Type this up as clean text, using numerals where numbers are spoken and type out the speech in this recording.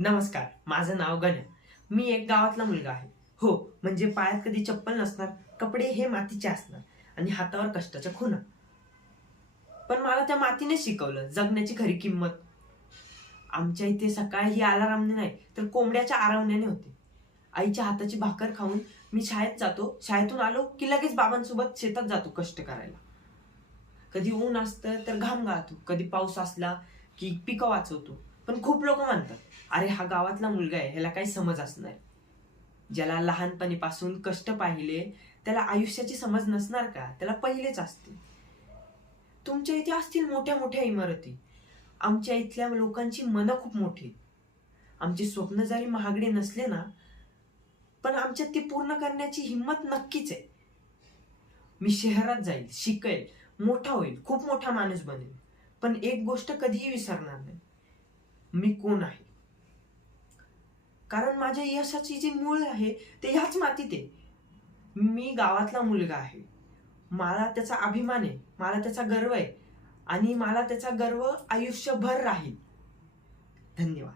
नमस्कार, माझं नाव गण्या. मी एक गावातला मुलगा आहे. हो, म्हणजे पायात कधी चप्पल नसणार, कपडे हे मातीचे असणार आणि हातावर कष्टाच्या खुणा. पण मला त्या मातीने शिकवलं जगण्याची खरी किंमत. आमच्या इथे सकाळी ही अलारामने नाही तर कोंबड्याच्या आरवण्याने होते. आईच्या हाताची भाकर खाऊन मी शाळेत जातो. शाळेतून आलो की लगेच बाबांसोबत शेतात जातो कष्ट करायला. कधी ऊन असतं तर घाम गाळतो, कधी पाऊस असला की पिकं वाचवतो. पण खूप लोक म्हणतात, अरे हा गावातला मुलगा आहे, ह्याला काही समज असणार. ज्याला लहानपणीपासून कष्ट पाहिले त्याला आयुष्याची समज नसणार का? त्याला पहिलेच असते. तुमच्या इथे असतील मोठ्या मोठ्या इमारती, आमच्या इथल्या लोकांची मनं खूप मोठी. आमचे स्वप्न जरी महागडे नसले ना, पण आमच्यात ती पूर्ण करण्याची हिंमत नक्कीच आहे. मी शहरात जाईल, शिकेल, मोठा होईल, खूप मोठा माणूस बनेल, पण एक गोष्ट कधीही विसरणार नाही, मी कोण आहे. कारण माझ्या यशाची जी मूळ आहे ते ह्याच मातीत आहे. मी गावातला मुलगा आहे, मला त्याचा अभिमान आहे, मला त्याचा गर्व आहे आणि मला त्याचा गर्व आयुष्यभर राहील. धन्यवाद.